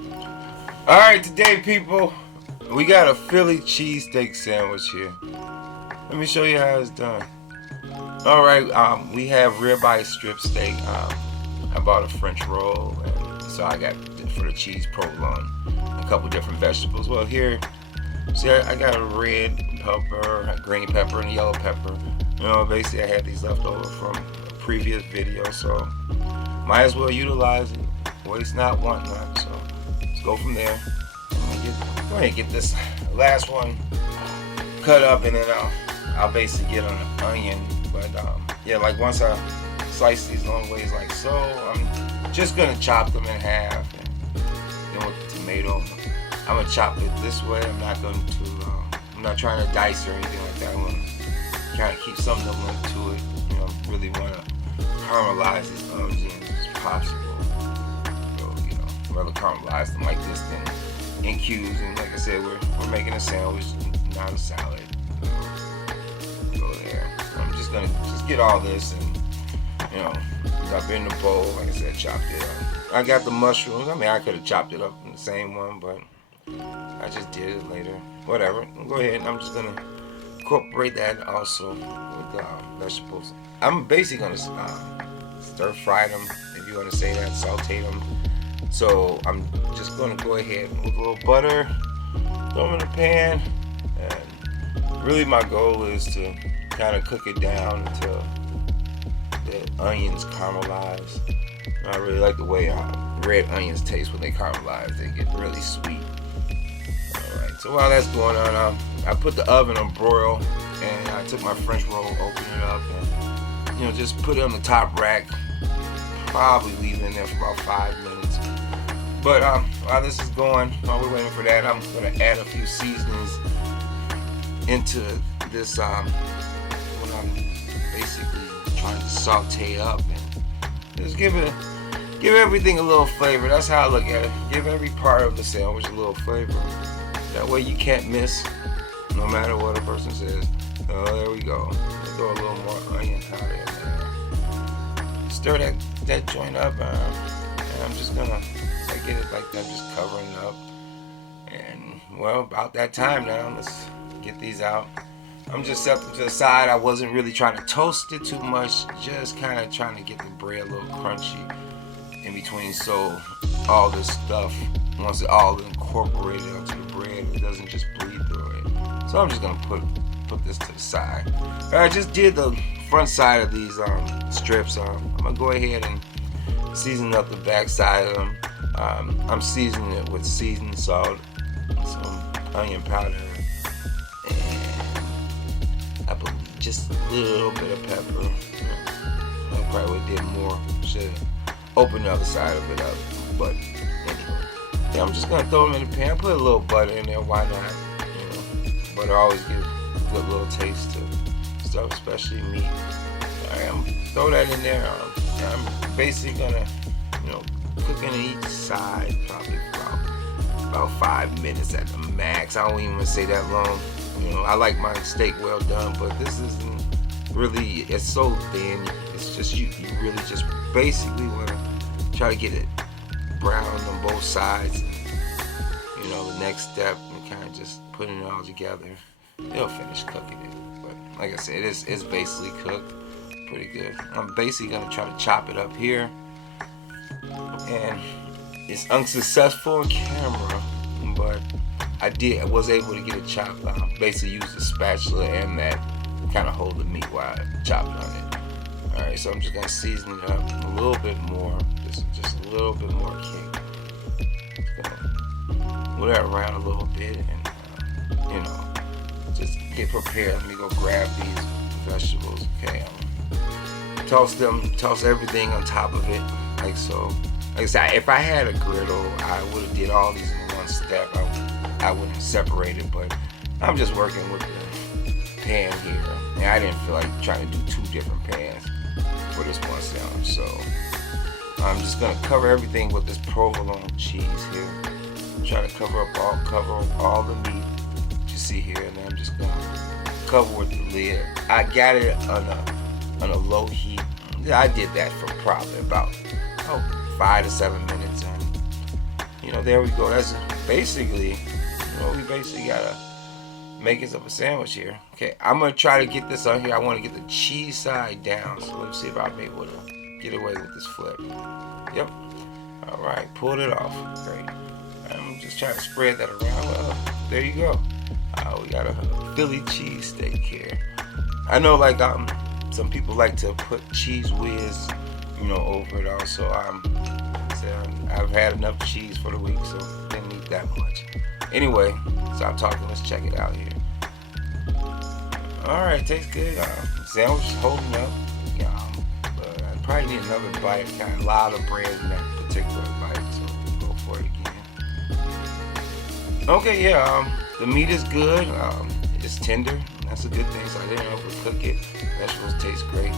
Alright, today people, we got a Philly cheesesteak sandwich here. Let me show you how it's done. Alright, we have ribeye strip steak. I bought a French roll, and so I got for the cheese provolone, a couple different vegetables. Well, here, see, I got a red pepper, a green pepper, and a yellow pepper. You know, basically I had these left over from a previous video, so might as well utilize it. Waste not, want not. So let's go from there. Go ahead and get this last one cut up, and then I'll basically get an onion. But yeah, like once I slice these long ways like so, I'm just gonna chop them in half, and then with the tomato, I'm gonna chop it this way. I'm not trying to dice or anything like that. I want to kind of keep some of the length to it. You know, really want to caramelize these onions as possible. So, you know, rather caramelize them like this than in cubes. And like I said, we're making a sandwich, not a salad. Go there. I'm just gonna get all this, and you know, up in the bowl. Like I said, chopped it up. I got the mushrooms. I mean, I could have chopped it up in the same one, but I just did it later. Whatever. Go ahead. I'm just gonna incorporate that also with vegetables. I'm basically gonna stir fry them, if you want to say that, saute them. So I'm just gonna go ahead with a little butter, throw them in the pan, and really my goal is to kind of cook it down until the onions caramelize. I really like the way red onions taste when they caramelize. They get really sweet. Alright, so while that's going on, I put the oven on broil, and I took my French roll, opened it up, and you know, just put it on the top rack. Probably leave it in there for about 5 minutes. But while this is going, while we're waiting for that, I'm gonna add a few seasonings into this. What I'm basically trying to saute up, and just give everything a little flavor. That's how I look at it. Give every part of the sandwich a little flavor. That way you can't miss, no matter what a person says. Oh, there we go. Let's throw a little more onion powder in there. Stir that joint up, and I'm just gonna get it like that, just covering it up. And well, about that time now. Let's get these out. I'm just set them to the side. I wasn't really trying to toast it too much, just kind of trying to get the bread a little crunchy in between, so all this stuff, once it all incorporated onto the bread, it doesn't just bleed through it. So I'm just gonna put this to the side. I just did the front side of these strips. I'm gonna go ahead and season up the back side of them. I'm seasoning it with seasoned salt, some onion powder, and I put just a little bit of pepper. I probably did more. Should open the other side of it up, but anyway. Yeah, I'm just gonna throw them in the pan. Put a little butter in there. Why not? You know, butter always gives a good little taste to stuff, especially meat. All right, I'm throw that in there. I'm basically gonna, you know, cooking each side probably for about 5 minutes at the max. I don't even want to say that long. You know, I like my steak well done, but this isn't really, it's so thin. It's just, you really just basically want to try to get it brown on both sides. And, you know, the next step, and kind of just putting it all together, they'll finish cooking it. But like I said, it's basically cooked pretty good. I'm basically going to try to chop it up here. And it's unsuccessful on camera, but I was able to get it chopped. Basically use the spatula and that kind of hold the meat while I chopped on it. Alright, so I'm just going to season it up a little bit more, just a little bit more kick. Just gonna move that around a little bit, and you know, just get prepared. Let me go grab these vegetables. Okay, toss everything on top of it, like so. Like I said, if I had a griddle, I would have did all these in one step. I wouldn't separate it, but I'm just working with the pan here, and I didn't feel like trying to do 2 different pans for this one sandwich. So I'm just gonna cover everything with this provolone cheese here. I'm trying to cover up all the meat that you see here, and then I'm just gonna cover with the lid. I got it on a low heat. Yeah, I did that for probably about 5 to 7 minutes, and there we go. That's basically, we basically gotta make it up a sandwich here. Okay, I'm gonna try to get this on here. I want to get the cheese side down. So let's see if I'm able to get away with this flip. Yep. All right, pulled it off. Great. I'm just trying to spread that around. There you go. We got a Philly cheesesteak here. I know, like, some people like to put cheese whiz, over it also. I've had enough cheese for the week, so didn't need that much. Anyway, stop talking. Let's check it out here. All right, tastes good. Sandwich is holding up. But I probably need another bite. Got a lot of bread in that particular bite, so go for it again. Okay, yeah. The meat is good. It's tender. That's a good thing. So I didn't overcook it. Vegetables taste great.